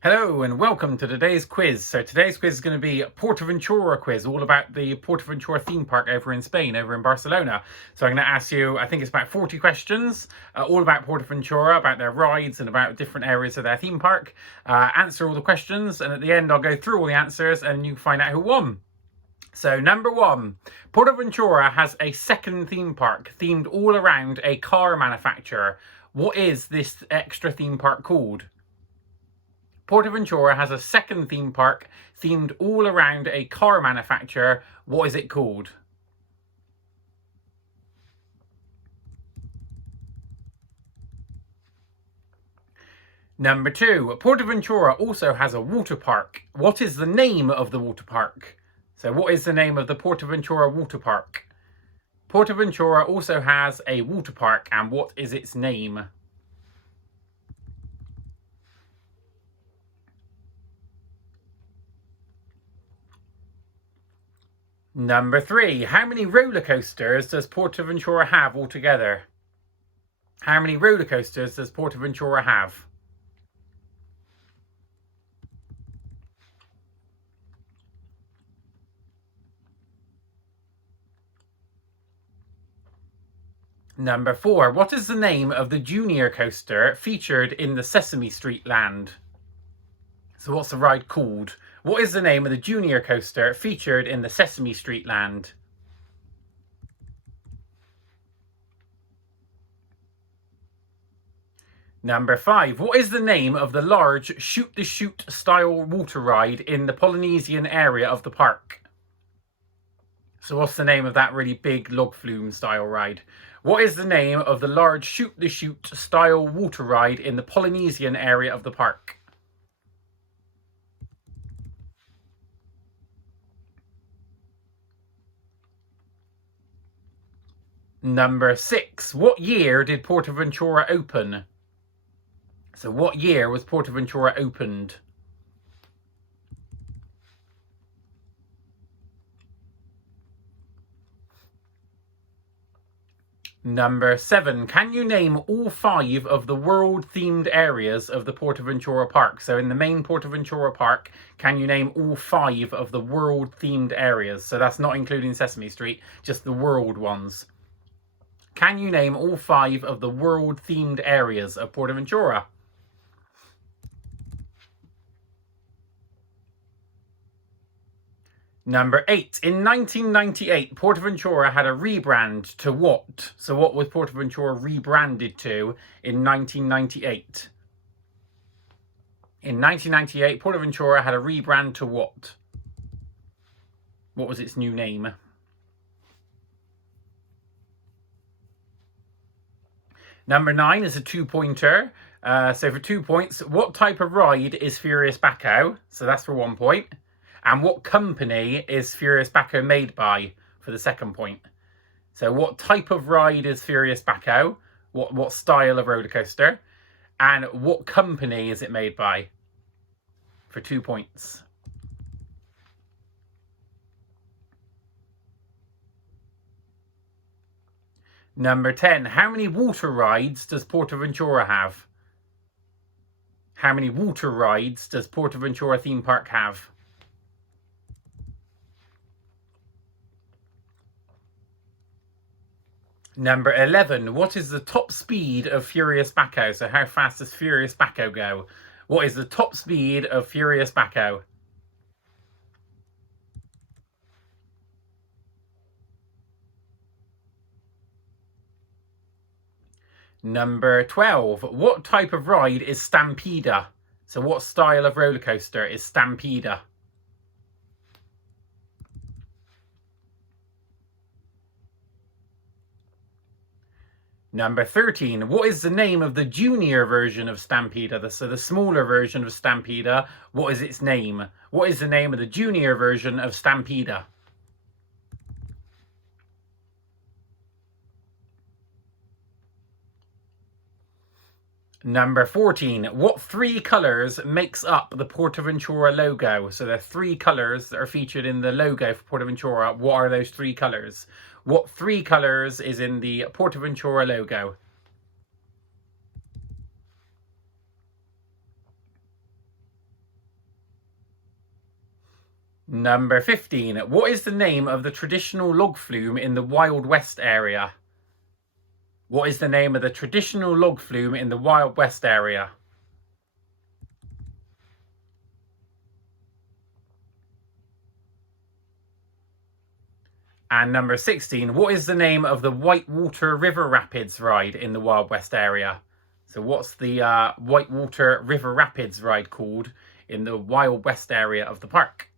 Hello and welcome to today's quiz. So today's quiz is going to be a PortAventura quiz, all about the PortAventura theme park over in Spain, over in Barcelona. So I'm going to ask you, I think it's about 40 questions, all about PortAventura, about their rides and about different areas of their theme park. Answer all the questions, and at the end I'll go through all the answers and you find out who won. So number one, PortAventura has a second theme park themed all around a car manufacturer. What is this extra theme park called? PortAventura has a second theme park themed all around a car manufacturer. What is it called? Number two, PortAventura also has a water park. What is the name of the water park? So what is the name of the PortAventura water park? PortAventura also has a water park, and what is its name? Number three, how many roller coasters does PortAventura have altogether? How many roller coasters does PortAventura have? Number four, what is the name of the junior coaster featured in the Sesame Street land? So what's the ride called? What is the name of the junior coaster featured in the Sesame Street land? Number five, what is the name of the large shoot-the-chute style water ride in the Polynesian area of the park? So what's the name of that really big log flume style ride? What is the name of the large shoot-the-chute style water ride in the Polynesian area of the park? Number six, what year did PortAventura open? So what year was PortAventura opened? Number seven, can you name all five of the world-themed areas of the PortAventura park? So in the main PortAventura park, can you name all five of the world-themed areas? So that's not including Sesame Street, just the world ones. Can you name all five of the world-themed areas of PortAventura? Number eight, in 1998, PortAventura had a rebrand to what? So what was PortAventura rebranded to in 1998? In 1998, PortAventura had a rebrand to what? What was its new name? Number nine is a two-pointer. So for 2 points, what type of ride is Furious Baco? So that's for 1 point. And what company is Furious Baco made by for the second point? So what type of ride is Furious Baco? What style of roller coaster? And what company is it made by for 2 points? Number 10, how many water rides does PortAventura have? How many water rides does PortAventura theme park have? Number 11, what is the top speed of Furious Baco? So how fast does Furious Baco go? What is the top speed of Furious Baco? Number 12, what type of ride is Stampeder? So what style of roller coaster is Stampeder? Number 13, what is the name of the junior version of Stampeder? So the smaller version of Stampeder, what is its name? What is the name of the junior version of Stampeder? Number 14, what three colours makes up the PortAventura logo? So there are three colours that are featured in the logo for PortAventura. What are those three colours? What three colours is in the PortAventura logo? Number 15. What is the name of the traditional log flume in the Wild West area? What is the name of the traditional log flume in the Wild West area? And number 16, what is the name of the Whitewater River Rapids ride in the Wild West area? So what's the Whitewater River Rapids ride called in the Wild West area of the park?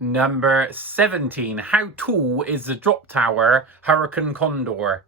Number 17, how tall is the drop tower Hurricane Condor?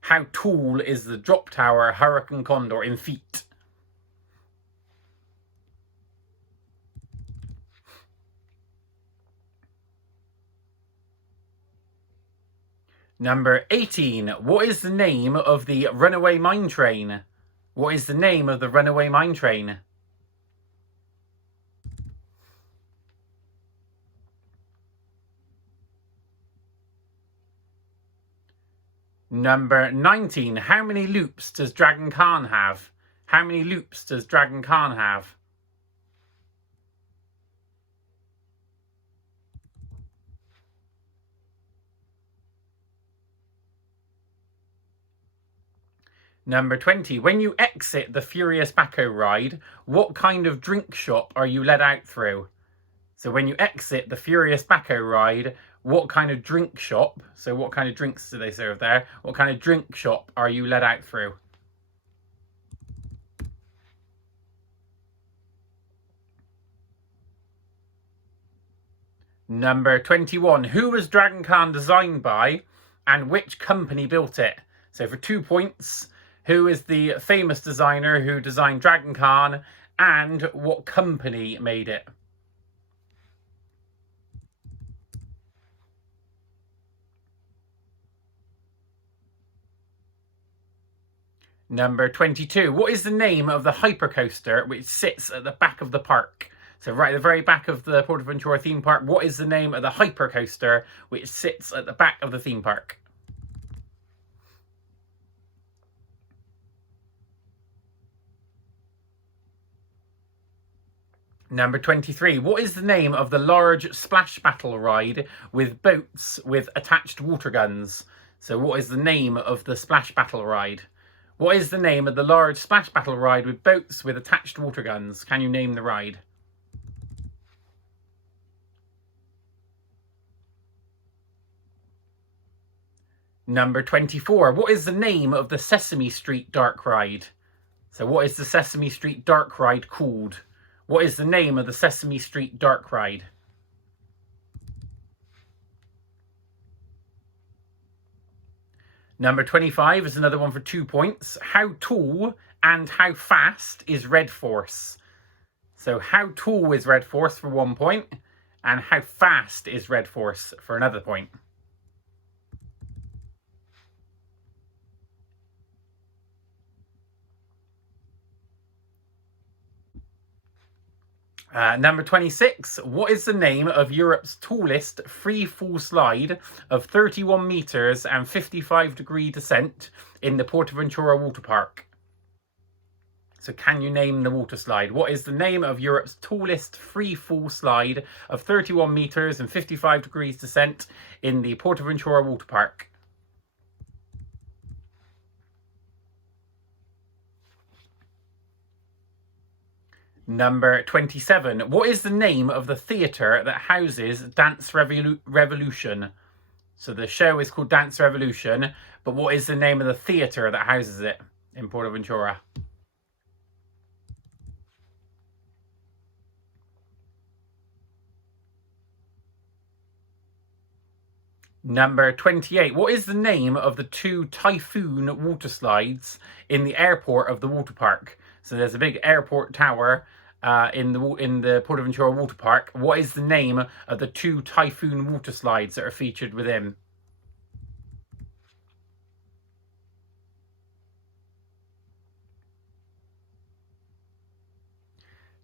How tall is the drop tower Hurricane Condor in feet? Number 18. What is the name of the runaway mine train? What is the name of the runaway mine train? Number 19. How many loops does Dragon Khan have? How many loops does Dragon Khan have? Number 20. When you exit the Furious Baco ride, what kind of drink shop are you led out through? So when you exit the Furious Baco ride, what kind of drink shop, so what kind of drinks do they serve there? What kind of drink shop are you led out through? Number 21. Who was Dragon Khan designed by and which company built it? So for 2 points, who is the famous designer who designed Dragon Khan and what company made it? Number 22. What is the name of the hypercoaster which sits at the back of the park? So right at the very back of the PortAventura theme park, what is the name of the hypercoaster which sits at the back of the theme park? Number 23. What is the name of the large splash battle ride with boats with attached water guns? So what is the name of the splash battle ride? What is the name of the large splash battle ride with boats with attached water guns? Can you name the ride? Number 24. What is the name of the Sesame Street dark ride? So what is the Sesame Street dark ride called? What is the name of the Sesame Street dark ride? Number 25 is another one for 2 points. How tall and how fast is Red Force? So how tall is Red Force for 1 point, and how fast is Red Force for another point? Number 26, what is the name of Europe's tallest free fall slide of 31 metres and 55-degree descent in the PortAventura water park? So can you name the water slide? What is the name of Europe's tallest free fall slide of 31 metres and 55 degrees descent in the PortAventura water park? Number 27. What is the name of the theatre that houses Dance Revolution? So the show is called Dance Revolution, but what is the name of the theatre that houses it in PortAventura? Number 28. What is the name of the 2 Typhoon water slides in the airport of the water park? So there's a big airport tower in the PortAventura water park. What is the name of the 2 Typhoon water slides that are featured within?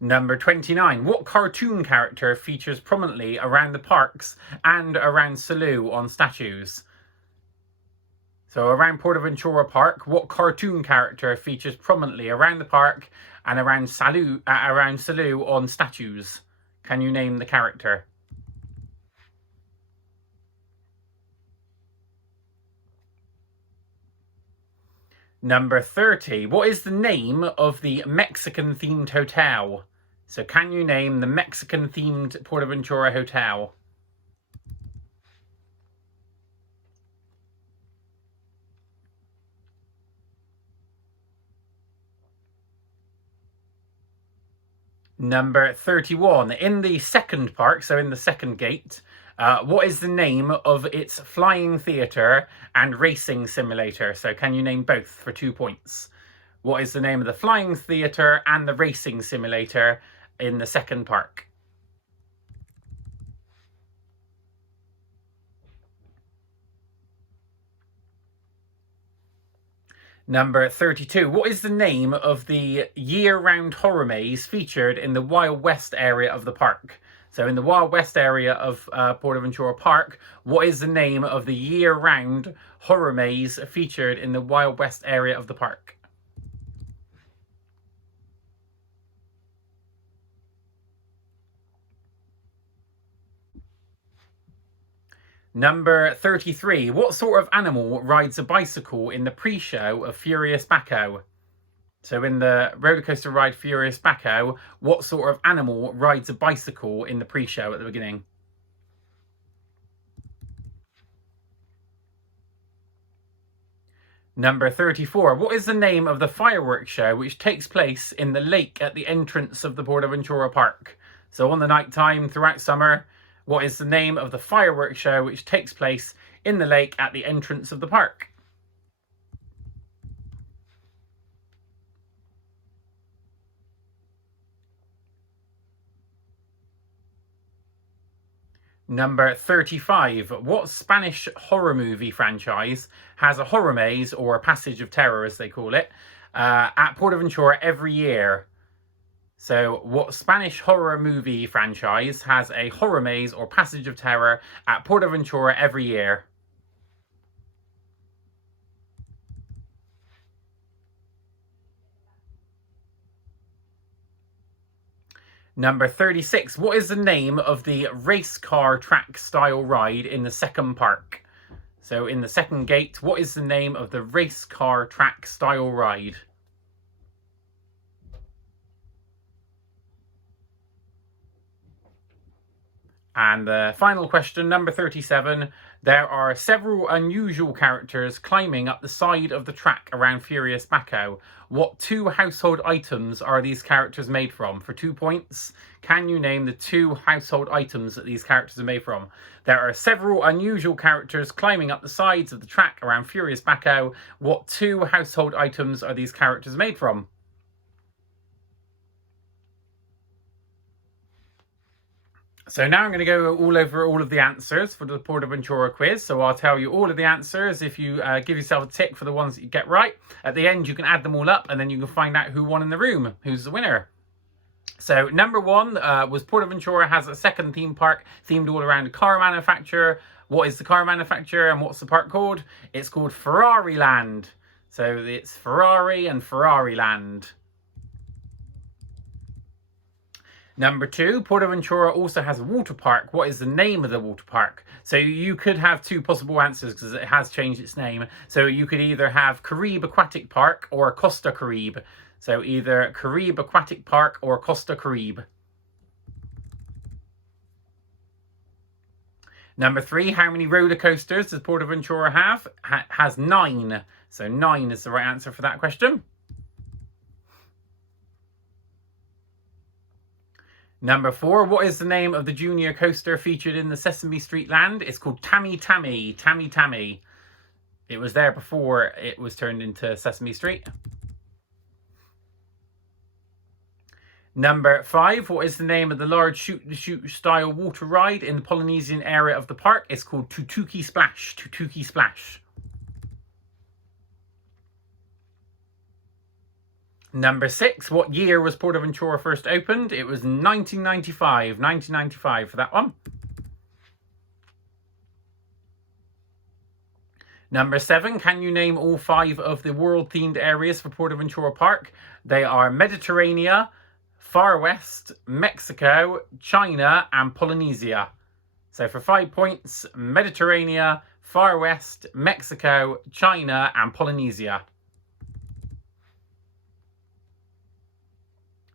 Number 29. What cartoon character features prominently around the parks and around Salou on statues? So around PortAventura Park, what cartoon character features prominently around the park and around Salou on statues? Can you name the character? Number 30. What is the name of the Mexican-themed hotel? So can you name the Mexican-themed PortAventura hotel? Number 31. In the second park, so in the second gate, what is the name of its flying theatre and racing simulator? So can you name both for 2 points? What is the name of the flying theatre and the racing simulator in the second park? Number 32. What is the name of the year-round horror maze featured in the Wild West area of the park? So in the Wild West area of PortAventura Park, what is the name of the year-round horror maze featured in the Wild West area of the park? Number 33. What sort of animal rides a bicycle in the pre-show of Furious Baco? So in the roller coaster ride Furious Baco, what sort of animal rides a bicycle in the pre-show at the beginning? Number 34. What is the name of the fireworks show which takes place in the lake at the entrance of the PortAventura Park? So on the night time throughout summer, what is the name of the fireworks show which takes place in the lake at the entrance of the park? Number 35. What Spanish horror movie franchise has a horror maze, or a passage of terror as they call it, at PortAventura every year? So what Spanish horror movie franchise has a horror maze or passage of terror at PortAventura every year? Number 36. What is the name of the race car track style ride in the second park? So in the second gate, what is the name of the race car track style ride? And the final question, number 37. There are several unusual characters climbing up the side of the track around Furious Baco. What 2 household items are these characters made from? For 2 points, can you name the 2 household items that these characters are made from? There are several unusual characters climbing up the sides of the track around Furious Baco. What 2 household items are these characters made from? So now I'm going to go all over all of the answers for the PortAventura quiz. So I'll tell you all of the answers. If you give yourself a tick for the ones that you get right, at the end you can add them all up and then you can find out who won in the room, who's the winner. So number 1 was PortAventura has a second theme park themed all around a car manufacturer. What is the car manufacturer and what's the park called? It's called Ferrari Land. So it's Ferrari and Ferrari Land. Number 2, PortAventura also has a water park. What is the name of the water park? So you could have 2 possible answers because it has changed its name. So you could either have Caribe Aquatic Park or Costa Caribe. So either Caribe Aquatic Park or Costa Caribe. Number 3, how many roller coasters does PortAventura have? Has 9. So 9 is the right answer for that question. Number 4, what is the name of the junior coaster featured in the Sesame Street land? It's called Tammy Tammy. Tammy Tammy. It was there before it was turned into Sesame Street. Number 5, what is the name of the large shoot-to-shoot style water ride in the Polynesian area of the park? It's called Tutuki Splash. Tutuki Splash. Number 6, what year was PortAventura first opened? It was 1995. 1995 for that one. Number 7, can you name all 5 of the world-themed areas for PortAventura Park? They are Mediterranean, Far West, Mexico, China, and Polynesia. So for 5 points, Mediterranean, Far West, Mexico, China, and Polynesia.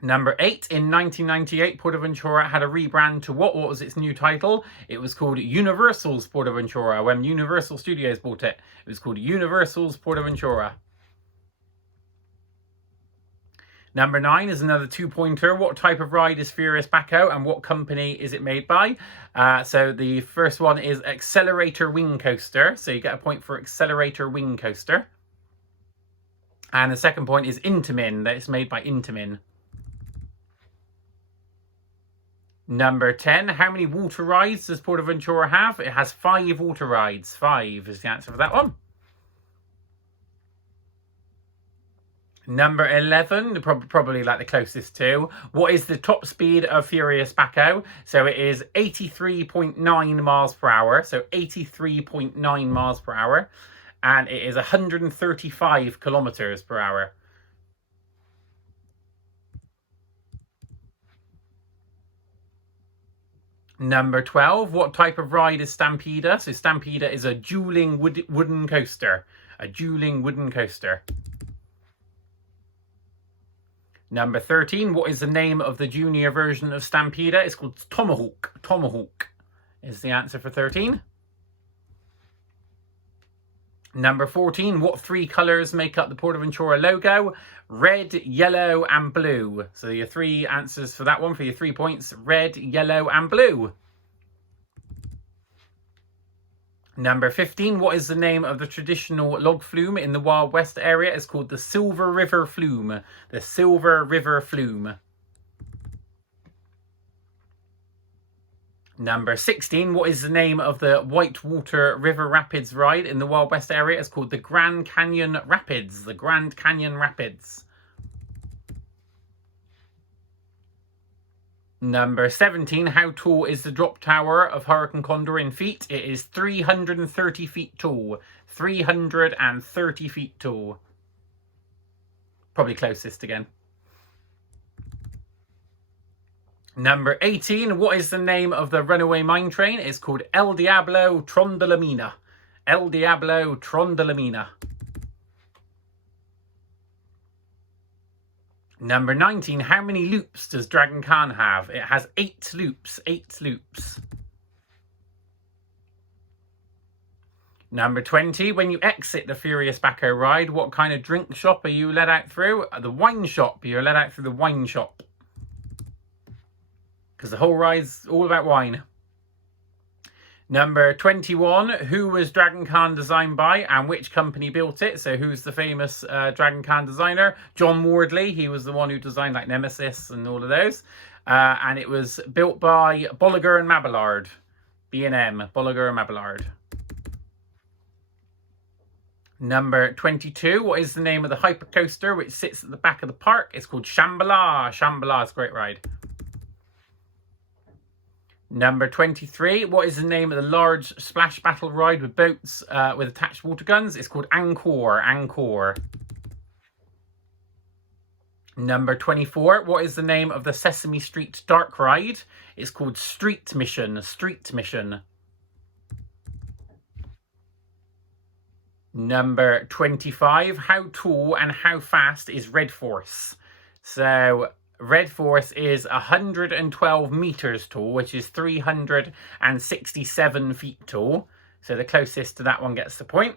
Number 8, in 1998, PortAventura had a rebrand to what? What was its new title? It was called Universal's PortAventura. When Universal Studios bought it, it was called Universal's PortAventura. Number 9 is another 2-pointer. What type of ride is Furious Backhoe and what company is it made by? So the first one is Accelerator Wing Coaster. So you get a point for Accelerator Wing Coaster. And the second point is Intamin. That it's made by Intamin. Number 10, how many water rides does PortAventura have? It has 5 water rides. 5 is the answer for that one. Number 11, probably like the closest to. What is the top speed of Furious Backhoe? So it is 83.9 miles per hour. So 83.9 miles per hour. And it is 135 kilometers per hour. Number 12, what type of ride is Stampeder? So Stampeder is a dueling wooden coaster. A dueling wooden coaster. Number 13, what is the name of the junior version of Stampeder? It's called Tomahawk. Tomahawk is the answer for 13. Number 14, what 3 colours make up the PortAventura logo? Red, yellow, and blue. So your 3 answers for that one, for your 3 points: red, yellow, and blue. Number 15, what is the name of the traditional log flume in the Wild West area? It's called the Silver River Flume. The Silver River Flume. Number 16, what is the name of the Whitewater River Rapids ride in the Wild West area? It's called the Grand Canyon Rapids. The Grand Canyon Rapids. Number 17, how tall is the drop tower of Hurricane Condor in feet? It is 330 feet tall. 330 feet tall. Probably closest again. Number 18, what is the name of the runaway mine train? It's called El Diablo Tron de la Mina. El Diablo Tron de la Mina. Number 19, how many loops does Dragon Khan have? It has 8 loops. 8 loops. Number 20, when you exit the Furious Backhoe ride, what kind of drink shop are you let out through? The wine shop. You're let out through the wine shop. Because the whole ride's all about wine. Number 21, who was Dragon Khan designed by and which company built it? So who's the famous Dragon Khan designer? John Wardley. He was the one who designed like Nemesis and all of those. And it was built by Bolliger and Mabillard. B&M, Bolliger and Mabillard. Number 22, what is the name of the hypercoaster which sits at the back of the park? It's called Shambhala. Shambhala is a great ride. Number 23, what is the name of the large splash battle ride with boats with attached water guns? It's called Angkor. Angkor. Number 24, what is the name of the Sesame Street dark ride? It's called Street Mission. Street Mission. Number 25, how tall and how fast is Red Force? So Red Force is 112 meters tall, which is 367 feet tall. So the closest to that one gets the point.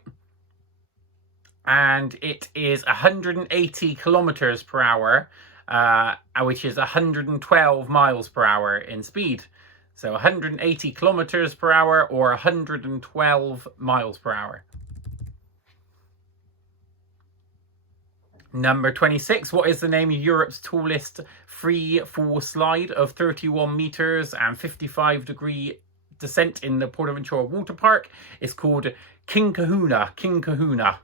And it is 180 kilometers per hour, which is 112 miles per hour in speed. So 180 kilometers per hour or 112 miles per hour. Number 26, what is the name of Europe's tallest free fall slide of 31 meters and 55-degree descent in the PortAventura water park? It's called King Kahuna. King Kahuna.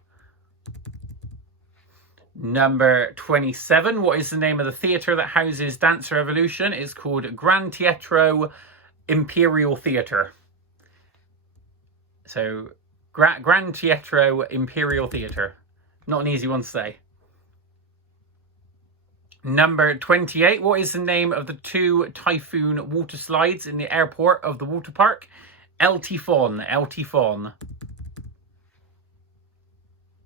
Number 27, what is the name of the theatre that houses Dance Revolution? It's called Gran Teatro Imperial Theatre. So Gran Teatro Imperial Theatre. Not an easy one to say. Number 28. What is the name of the 2 Typhoon water slides in the airport of the water park? El Tifon. El Tifon.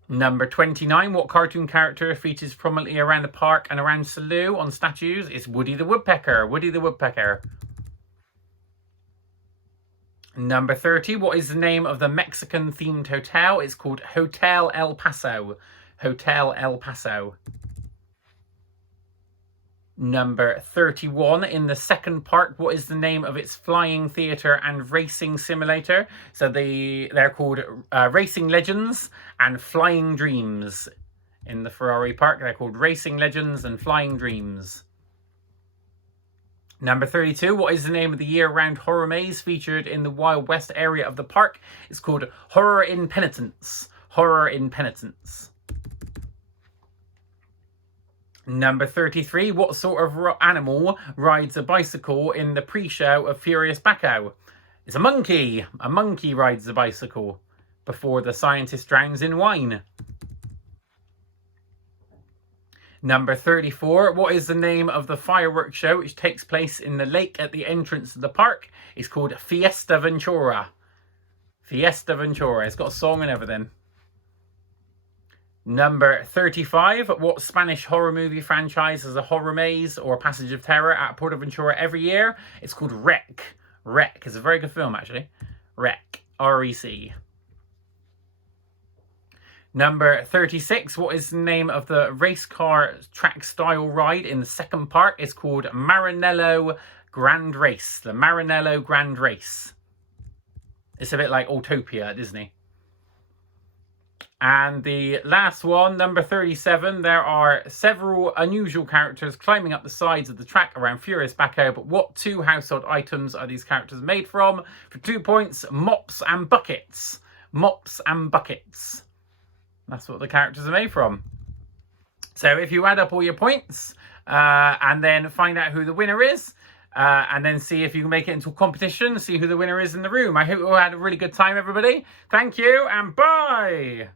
Number 29. What cartoon character features prominently around the park and around Salou on statues? It's Woody the Woodpecker. Woody the Woodpecker. Number 30. What is the name of the Mexican-themed hotel? It's called Hotel El Paso. Hotel El Paso. Number 31. In the second park, what is the name of its flying theatre and racing simulator? So they're called Racing Legends and Flying Dreams. In the Ferrari park, they're called Racing Legends and Flying Dreams. Number 32. What is the name of the year-round horror maze featured in the Wild West area of the park? It's called Horror in Penitence. Horror in Penitence. Number 33. What sort of animal rides a bicycle in the pre-show of Furious Bacco? It's a monkey. A monkey rides a bicycle before the scientist drowns in wine. Number 34. What is the name of the fireworks show which takes place in the lake at the entrance of the park? It's called Fiesta Ventura. Fiesta Ventura. It's got a song and everything. Number 35. What Spanish horror movie franchise has a horror maze or a passage of terror at PortAventura every year? It's called Wreck. Wreck. It's a very good film, actually. Wreck. R-E-C. Number 36. What is the name of the race car track style ride in the second park? It's called Maranello Grand Race. The Maranello Grand Race. It's a bit like Autopia at Disney. And the last one, number 37, there are several unusual characters climbing up the sides of the track around Furious Bacco, but what 2 household items are these characters made from? For 2 points, mops and buckets. Mops and buckets. That's what the characters are made from. So if you add up all your points and then find out who the winner is, and then see if you can make it into a competition, see who the winner is in the room. I hope you all had a really good time, everybody. Thank you and bye.